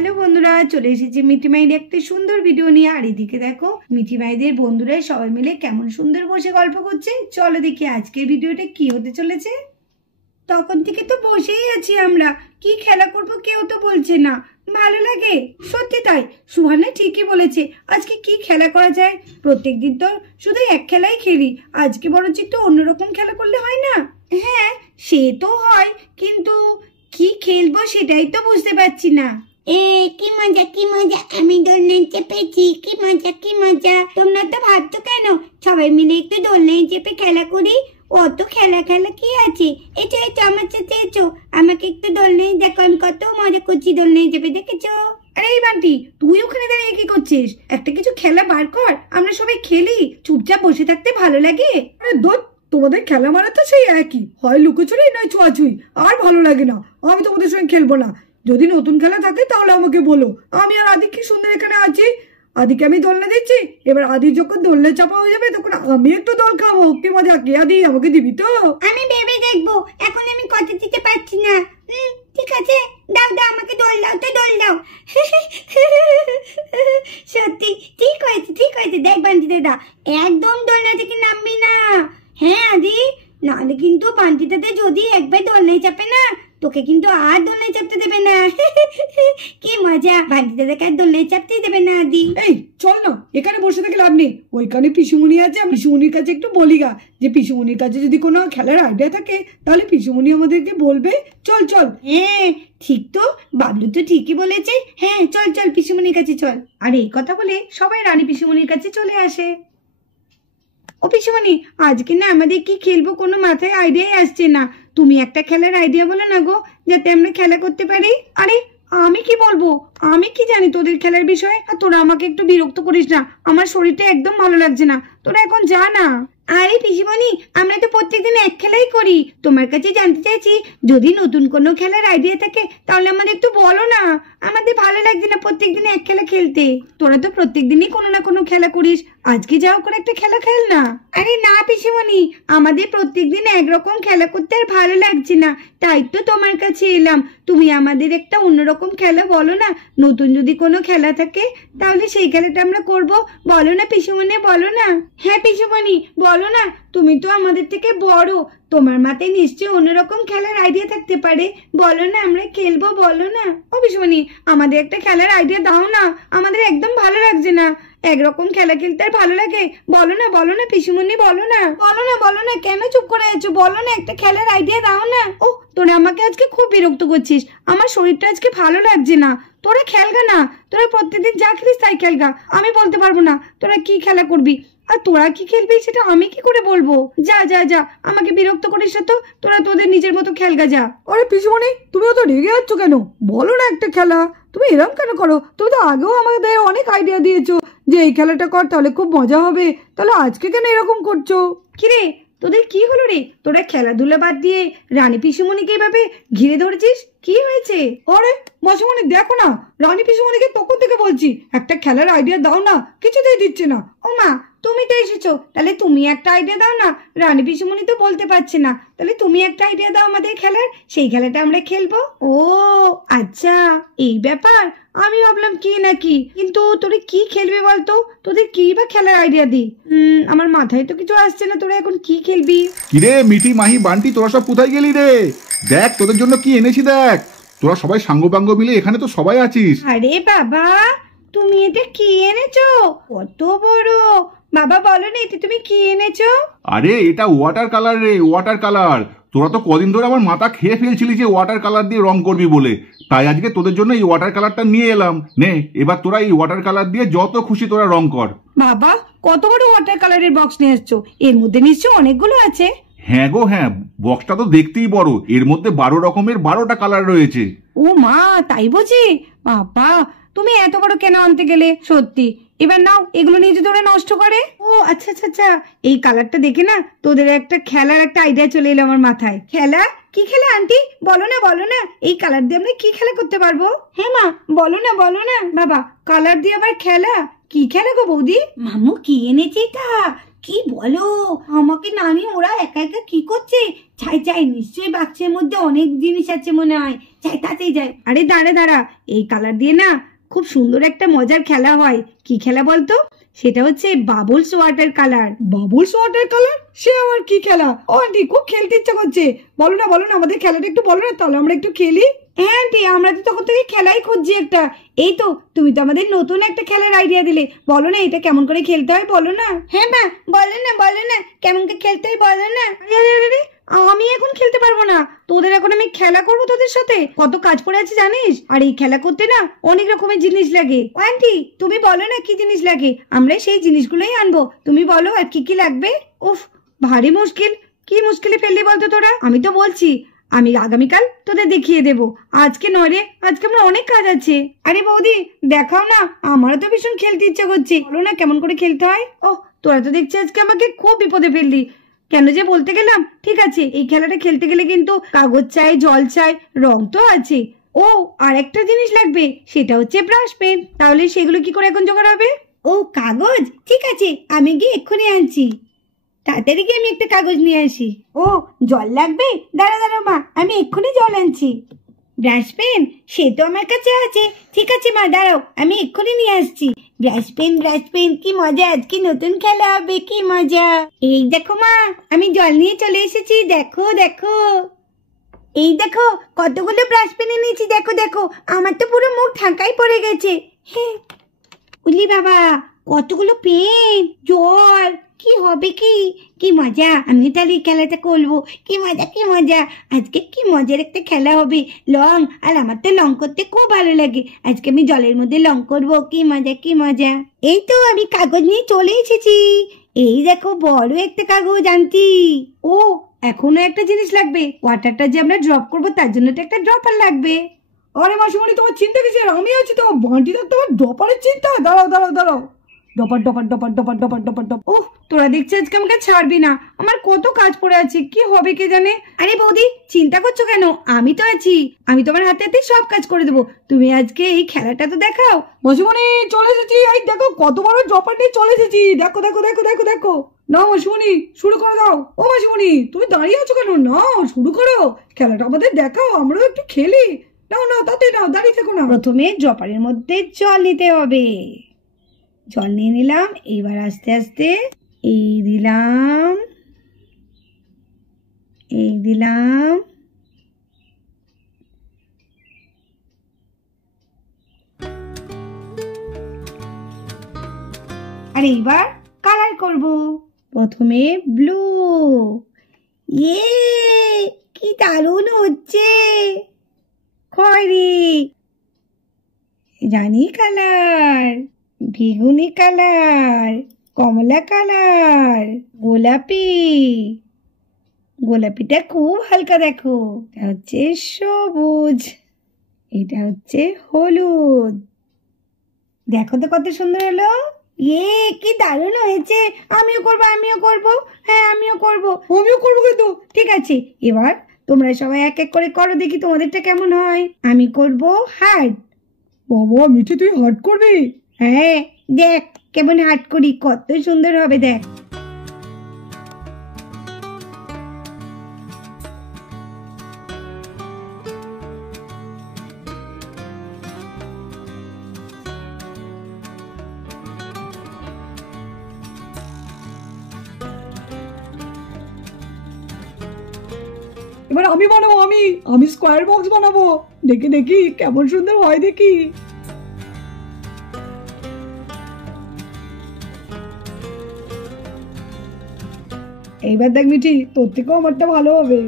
Hello বন্ধুরা, চলে এসেছি মিঠি মাইদের একটা সুন্দর ভিডিও নিয়ে। আর এদিকে দেখো মিঠি মাইদের বন্ধুরা সবাই মিলে কেমন সুন্দর বসে গল্প করছে। চলো দেখি আজকের ভিডিওটা কি হতে চলেছে। তখন থেকে তো বসেই আছি আমরা, কি খেলা করব কেউ তো বলছে না। ভালো লাগে, সত্যি তাই। সুহানা ঠিকই বলেছে, আজকে কি খেলা করা যায়। প্রত্যেকদিন তো শুধু এক খেলাই খেলি, আজকে বরঞ্চ একটু অন্যরকম খেলা করলে হয় না? হ্যাঁ সে তো হয়, কিন্তু কি খেলবো সেটাই তো বুঝতে পারছি না। কি মজা কি মজা, আমি দোলনায় চেপেছি, কি মজা কি মজা। তোমরা তো ভাবছো কেন সবাই মিলে একটু দোলনায় চেপে খেলা করি? অত খেলা খেলা কি আছে? এসো এসো আমার সাথে এসো, আমাকে একটু দোলনায় দেখো, আমি কত মজা করছি দোলনায় চেপে, দেখেছো? আরে এই বান্টি, তুই ওখানে দাঁড়িয়ে কি করছিস? একটা কিছু খেলা বার কর, আমরা সবাই খেলি। চুপচাপ বসে থাকতে ভালো লাগে? আরে দোস্ত, তোমাদের খেলা মানে তো সেই একই, হয় লুকোচুরি নয় ছোঁয়াছুঁই। আর ভালো লাগে না, আমি তোমাদের সঙ্গে খেলবো না। যদি নতুন খেলা থাকে তাহলে আমাকে বলো। আমি আর আদি কি সুন্দর এখানে আছি। আদিকে আমি দোলনা দিচ্ছি, এবার আদি যখন দোলনা চাপা হয়ে যাবে তখন আমি একটু দোল খাবো। কি মজা, কে আদি আমাকে দিবি তো? আমি ভেবে দেখবো, এখন আমি কথা দিতে পারছি না। ঠিক আছে, দাও দাও আমাকে দোল দাও তো, দোল দাও। সত্যি ঠিক হয়েছে ঠিক হয়েছে। দেখ বান্টি দাদা, একদম দোলনা থেকে নামবি না। হ্যাঁ আদি, নাহলে কিন্তু বান্টি দাদা যদি একবার দোলনায় চাপে না, তোকে কিন্তু আর দোলনায় চাপতে দেবে না। কি মজা, বান্টি দাদাকে আর দোলনায় চাপতেই দেবে না আদি। এই চল না, এখানে বসে থেকে লাভ নেই। ওইখানে পিসুমণি আছে, আমি পিসুমণির কাছে একটু বলি গা, যে পিসুমণির কাছে যদি কোনো খেলার আইডিয়া থাকে তাহলে পিসুমণি আমাদেরকে বলবে। চল চল। হ্যাঁ ঠিক তো, বাবলু তো ঠিকই বলেছে। হ্যাঁ চল চল পিসুমণির কাছে চল। আর এই কথা বলে সবাই রানী পিসুমণির কাছে চলে আসে। ও পিসুমণি, আজকে না আমাদের কি খেলবো কোনো মাথায় আইডিয়াই আসছে না। তুমি একটা খেলার আইডিয়া বলো না গো, যাতে আমরা খেলা করতে পারি। আরে আমি কি বলবো, আমি কি জানি তোদের খেলার বিষয়ে। আর তোরা আমাকে একটু বিরক্ত করিস না, আমার শরীরটা একদম ভালো লাগছে না। তোরা এখন যা না। আরে পিসিমণি, আমরা তো প্রত্যেকদিন এক খেলাই করি। তোমার কাছে জানতে চাইছি, যদি নতুন কোনো খেলার আইডিয়া থাকে তাহলে আমাদের একটু বলো না। আমাদের ভালো লাগছে না প্রত্যেকদিন এক খেলা খেলতে। তোরা তো প্রত্যেকদিনই কোনো না কোনো খেলা করিস, আজকে যাও করে একটা খেলা খেল না। আরে না পিসিমণি, আমাদের প্রত্যেকদিন একরকম খেলা করতে আর ভালো লাগছে না, তাই তো তোমার কাছে এলাম। তুমি আমাদের একটা অন্যরকম খেলা বলো না। নতুন যদি কোনো খেলা থাকে তাহলে সেই খেলাটা আমরা করব। বলো না পিসিমণি, বলো না। হ্যাঁ পিসিমণি বলো না, তুমি তো আমাদের থেকে বড়, তোমার মাথায় নিশ্চয়ই অন্যরকম খেলার আইডিয়া থাকতে পারে। বলো না, আমরা খেলবো, বলো না। ও পিসিমণি, আমাদের একটা খেলার আইডিয়া দাও না, আমাদের একদম ভালো লাগছে না। একরকম খেলা খেলতে আর ভালো লাগে? বলো না পিসিমণি, বলো না। বলো না, কেন চুপ করে আছো? বলো না, একটা খেলার আইডিয়া দাও না। ও তোরা আমাকে আজকে খুব বিরক্ত করছিস, আমার শরীরটা আজকে ভালো লাগছে না। তোরা খেলগা না, তোরা প্রত্যেকদিন যা খেলিস তাই খেলগা। আমি বলতে পারবো না তোরা কি খেলা করবি, আর তোরা কি খেলবি সেটা আমি কি করে বলবো? যা যা যা, আমাকে বিরক্ত করিস না তো, তোরা তোদের নিজের মতো খেলগা যা। আরে পিসুমণি, তুমি তো রেগে যাচ্ছ কেন? বলো না একটা খেলা। তুমি এরকম কেন করো? তুমি তো আগেও আমাদের অনেক আইডিয়া দিয়েছো যে এই খেলাটা কর, তাহলে খুব মজা হবে। তাহলে আজকে কেন এরকম করছো? কিরে তোদের কি হলো রে? তোরা খেলাধুলা বাদ দিয়ে রানী পিসুমণিকে এভাবে ঘিরে ধরেছিস, কি হয়েছে? আরে মাসিমণি দেখো না, রানী পিসুমণিকে তখন থেকে বলছি একটা খেলার আইডিয়া দাও না, কিছুতেই দিচ্ছে না। ও মা, তুমি তো এসেছো, তাহলে তুমি একটা আইডিয়া দাও না। রানী পিসুমণি তো বলতে পারছে না, তাহলে তুমি একটা আইডিয়া দাও আমাদের খেলার, সেই খেলাটা আমরা খেলবো। ও আচ্ছা এই ব্যাপার, আমি ভাবলাম কি নাকি। কিন্তু তোরা কি খেলবি বলতো? তোদের কি বা খেলার আইডিয়া দি? আমার মাথায় তো কিছু আসছে না, তোরা এখন কি খেলবি? কিরে মিঠি, মাহি, বান্টি, তোরা সব কোথায় গেলি রে? দেখ তোদের জন্য কি এনেছি দেখ। তোরা সবাই সাঙ্গপাঙ্গ মিলে এখানে তো সবাই আছিস। আরে বাবা, তুমি এটা কি এনেছো? কত বড়! বাবা বলো না, এটা তুমি কি এনেছো? আরে এটা ওয়াটার কালার রে, ওয়াটার কালার। তোরা তো কদিন ধরে আমার মাথা খেয়ে ফেলছিলি যে ওয়াটার কালার দিয়ে রং করবি বলে, তাই আজকে তোদের জন্য এই ওয়াটার কালারটা নিয়ে এলাম। নে এবার তোরা এই ওয়াটার কালার দিয়ে যত খুশি তোরা রং কর। বাবা কত বড় ওয়াটার কালারের বক্স নিয়ে এসছো, এর মধ্যে নিশ্চয় অনেকগুলো আছে। হ্যাঁ গো হ্যাঁ, বক্সটা তো দেখতেই বড়, এর মধ্যে 12 রকমের 12টা কালার রয়েছে। ও মা, তাই বুঝি? বাবা তুমি এত বড় কেন আনতে গেলে? সত্যি এবার নাও, এগুলো নিয়ে যদি ওরা নষ্ট করে। ও আচ্ছা আচ্ছা আচ্ছা, এই কালারটা দেখে না তোদের একটা খেলার একটা আইডিয়া চলে এলো আমার মাথায়। খেলা? কি খেলা আন্টি? বলো না, এই কালার দিয়ে আমরা কি খেলা করতে পারবো? হ্যাঁ মা, বলো না। বাবা কালার দিয়ে আবার খেলা? কি খেলা গো বৌদি? মামু কি এনেছে এটা? কি বলো, আমাকে নানি ওরা একা একা কি করছে? যাই যাই, নিশ্চয়ই বাক্সের মধ্যে অনেক জিনিস আছে মনে হয়, যাই তাতেই যাই। আরে দাঁড়া, এই কালার দিয়ে না খুব সুন্দর একটা মজার খেলা হয়। কি খেলা বলতো? সেটা হচ্ছে bubbles water colour. Bubbles water colour? সে আবার কি খেলা? ও আন্টি, খুব খেলতে ইচ্ছা করছে। বলো না আমাদের খেলাটা একটু বলো না, তাহলে আমরা একটু খেলি। হ্যাঁ আন্টি, আমরা তো তখন থেকে খেলাই খুঁজছি একটা। এই তো তুমি তো আমাদের নতুন একটা খেলার আইডিয়া দিলে। বলো না এটা কেমন করে খেলতে হয়, বলো না। হ্যাঁ মা, বলো না কেমন করে খেলতে হয় বলো না। আরে, আমি এখন খেলতে পারবো না। তোদের এখন আমি খেলা করবো তোদের সাথে? কত কাজ পড়ে আছে জানিস? আর এই খেলা করতে না অনেক রকমের জিনিস লাগে। আন্টি তুমি বলো না কি জিনিস লাগে, আমরা সেই জিনিসগুলোই আনবো। তুমি বলো আর কি কি লাগবে। উফ, ভারী মুশকিল। কি মুশকিলে ফেললি বলতো তোরা? আমি তো বলছি আমি আগামীকাল তোদের দেখিয়ে দেবো, আজকে নয় রে, আজকে আমার অনেক কাজ আছে। আরে বৌদি দেখাও না, আমারও তো ভীষণ খেলতে ইচ্ছে করছে। বলো না কেমন করে খেলতে হয়। ও, তোরা তো দেখছি আজকে আমাকে খুব বিপদে ফেললি। কেন যে বলতে গেলাম। ঠিক আছে, এই খেলাটা খেলতে গেলে কিন্তু কাগজ চাই, জল চাই, রং তো আছে। ও, আর একটা জিনিস লাগবে, সেটা হচ্ছে ব্রাশ পেন। তাহলে সেগুলো কি করে এখন জোগাড় হবে? ও কাগজ, ঠিক আছে, আমি গিয়ে এক্ষুনি আনছি। তাড়াতাড়ি গিয়ে আমি একটা কাগজ নিয়ে আসি। ও, জল লাগবে? দাঁড়া মা, আমি এক্ষুনি জল আনছি। ব্রাশ পেন, সে তো আমার কাছে আছে। ঠিক আছে মা, দাঁড়াও, আমি এক্ষুনি নিয়ে আসছি। ব্রাশ পেন, কি মজা, আজকে নতুন খেলা হবে, কি মজা। এই দেখো মা, আমি জল নিয়ে চলে এসেছি, দেখো। এই দেখো কতগুলো ব্রাশ পেন এনেছি, দেখো। আমার তো পুরো মুখ ঢাকাই পড়ে গেছে। হ্যাঁ, উলি বাবা, কতগুলো পেন, জল, কি হবে কি মজা। আমি তাহলে এই খেলাটা করবো। কি মজা, আজকে কি মজার একটা খেলা হবে। লং, আর আমার তো লং করতে খুব ভালো লাগে। আজকে আমি জলের মধ্যে লং করবো। কি মজা। এই তো আমি কাগজ নিয়ে চলে এসেছি। এই দেখো বড় একটা কাগজ আনছি। ও, এখনো একটা জিনিস লাগবে। ওয়াটারটা যে আমরা ড্রপ করবো তার জন্য তো একটা ড্রপার লাগবে। আরে মাসিমণি, তোমার চিন্তা কিসের? আমি আছি তো। বান্টি তো তোমার ডপারের চিন্তা। দাঁড়াও। ডপার। ওহ, তোরা দেখছি আজকে আমাকে ছাড়বি না। আমার কত কাজ পড়ে আছে, কি হবে কে জানে। আরে বৌদি, চিন্তা করছো কেন? আমি তো আছি, আমি তোমার হাতে হাতে সব কাজ করে দেবো। তুমি আজকে এই খেলাটা তো দেখাও। মাসিমণি চলে এসেছি। এই দেখো কত বড় ডপার নিয়ে চলে এসেছি। দেখো। না মাসিমণি, শুরু করে দাও। ও মাসিমণি, তুমি দাঁড়িয়ে আছো কেন? না, শুরু করো খেলাটা, আমাদের দেখাও, আমরাও একটু খেলি। নাও, তাতে নাও, দাঁড়িয়ে থেকো না। প্রথমে ড্রপারের মধ্যে জল নিতে হবে। জল নিয়ে নিলাম, এবার আস্তে আস্তে এই দিলাম। আর এইবার কালার করব। প্রথমে ব্লু। কি দারুণ হচ্ছে। খয়েরি, রানী কালার, বেগুনি কালার, কমলা কালার, গোলাপিটা খুব হালকা দেখো। এটা হচ্ছে সবুজ, এটা হচ্ছে হলুদ। দেখো তো কত সুন্দর হলো। কি দারুণ হয়েছে। আমিও করব। হ্যাঁ, আমিও করব কিন্তু। ঠিক আছে, এবার তোমরা সবাই এক এক করে করো, দেখি তোমাদেরটা কেমন হয়। আমি করব হার্ট। বাবা মিঠি, তুই হার্ট করবি? হ্যাঁ, দেখ কেমন হার্ট করি, কত সুন্দর হবে দেখ। এবার আমি বানাবো। আমি স্কোয়ার বক্স বানাবো। দেখি কেমন সুন্দর হয়, দেখি। এইবার দেখ মিঠি, তোর থেকেও আমারটা ভালো হবে।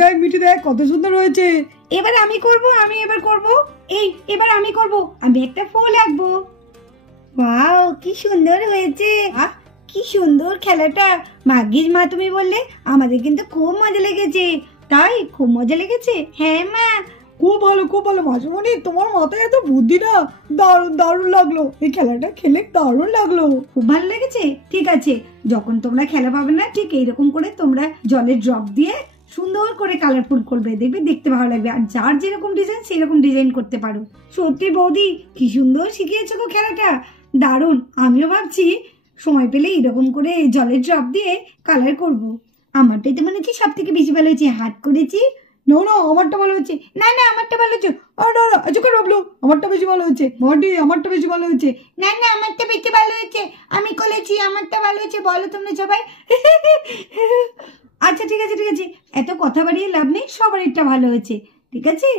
দেখ মিঠি, দেখ কত সুন্দর হয়েছে। এবার আমি করব। এবার আমি করব। আমি একটা ফুল আঁকবো। ওয়াও, কি সুন্দর হয়েছে। কি সুন্দর খেলাটা। ভাগ্যিস মা তুমি বললে, আমাদের কিন্তু খুব মজা লেগেছে। তাই খুব মজা লেগেছে? হ্যাঁ মা। খুব ভালো মাসিমণি, তোমার মাথায় এত বুদ্ধি না, দারুণ দারুণ লাগলো, এই খেলাটা খেলে দারুণ লাগলো। খুব ভালো লেগেছে? ঠিক আছে, যখন তোমরা খেলা পাবে না ঠিক এইরকম করে তোমরা জলে ড্রপ দিয়ে সুন্দর করে কালারফুল করবে, দেখবে দেখতে ভালো লাগবে। আর যার যেরকম ডিজাইন সেরকম ডিজাইন করতে পারো। সত্যি বৌদি কি সুন্দর শিখিয়েছো গো খেলাটা, দারুণ। আমিও ভাবছি সময় পেলে এরকম করে জলের ড্রপ দিয়ে কালার করব। আমারটাই তো মনে হচ্ছে সব থেকে বেশি ভালো হয়েছে, হাত করেছি। না না, আমারটা ভালো হচ্ছে। না না, আমারটা ভালো হচ্ছে। না আজকে ভাবলো আমারটা বেশি ভালো হচ্ছে। মাটি, আমারটা বেশি ভালো হচ্ছে। না না, আমারটা বেশি ভালো হয়েছে, আমি করেছি, আমারটা ভালো হয়েছে। বলো তোমরা সবাই। আচ্ছা ঠিক আছে, এত কথা বাড়িয়ে লাভ নেই, সবারটা ভালো হয়েছে। ঠিক আছে।